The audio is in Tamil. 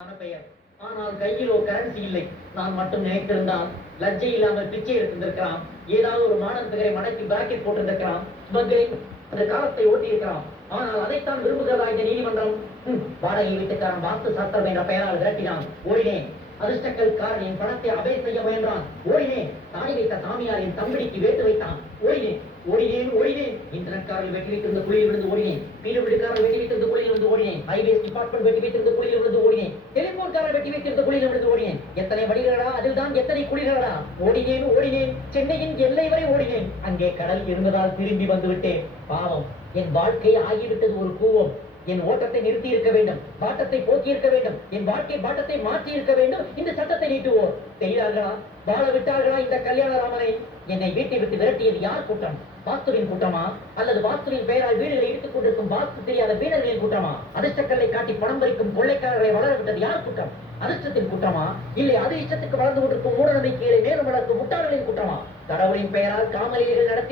பெயர். ஆனால் கையிலோ கரன்சி இல்லை. நான் மட்டும் நினைத்திருந்தால் லஜ்ஜை இல்லாமல் பிச்சை எடுத்திருந்திருக்கலாம். ஏதாவது ஒரு மாணவர்களை மடக்கி பிராக்கெட் போட்டிருந்திருக்கலாம். ஸ்மக்லிங் அந்த காலத்தை ஓட்டியிருக்கலாம். ஆனால் அதைத்தான் விரும்புகிறதா இந்த நீதிமன்றம்? வாடகை வீட்டுக்காரன் வாஸ்து சாஸ்திரம் என்ற பெயரால் விரட்டினான். ஓடினேன். அதிர்ஷ்டக்கல்காரன் என் பணத்தை அபய செய்ய முயன்றான். ஓடினேன். தாடி வைத்த சாமியார் என் தம்பிக்கு வேட்டு வைத்தான். ஓடினேன். இன்டர்நெட்காரர்கள் வெட்டி வைத்திருந்த குழியில் விழுந்து ஓடினேன். பீடு வீடுக்காரர்கள் வெட்டி வைத்திருந்த குழியில் விழுந்து ஓடினேன். ஹைவேஸ் டிபார்ட்மெண்ட் வெட்டி வைத்திருந்த குழியில் விழுந்து ஓடினேன். டெலிபோன்காரர் வெட்டி வைத்திருந்த குழியில் விழுந்து ஓடினேன். எத்தனை வழிகளடா, அதில்தான் எத்தனை குழிகளடா. ஓடினேன். சென்னையின் எல்லை வரை ஓடினேன். அங்கே கடல் இருந்ததால் திரும்பி வந்து விட்டேன். பாவம், என் வாழ்க்கை ஆகிவிட்டது ஒரு கூவம். என் ஓட்டத்தை நிறுத்தி இருக்க வேண்டும். பாட்டத்தை போக்கி இருக்க வேண்டும். என் வாழ்க்கை பாட்டத்தை மாற்றி இருக்க வேண்டும். இந்த சட்டத்தை நீட்டுவோம். செய்தார்களா? வாழ விட்டார்களா இந்த கல்யாணராமனை? என்னை வீட்டை விட்டு விரட்டியது யார் கூட்டம்? வாஸ்துவின் கூட்டமா? அல்லது வாஸ்துவின் பெயரால் வீடுகளை இடித்துக் கொண்டிருக்கும் வாஸ்து தெரியாத வீரர்களின் கூட்டமா? அதிர்ஷ்டக்கல்லை காட்டி பணம் பறிக்கும் கொள்ளைக்காரர்களை வளர விட்டது யார் கூட்டம்? அதிர்ஷ்டத்தின் கூட்டமா? இல்லை அது இஷ்டத்துக்கு வளர்ந்து கொண்டிருக்கும் மூட நம்பிக்கைகளை மேலும் வளர்க்கும் முட்டாள்களின் கூட்டமா? கடவுளின் பெயரால் காமலிகள் நடத்தி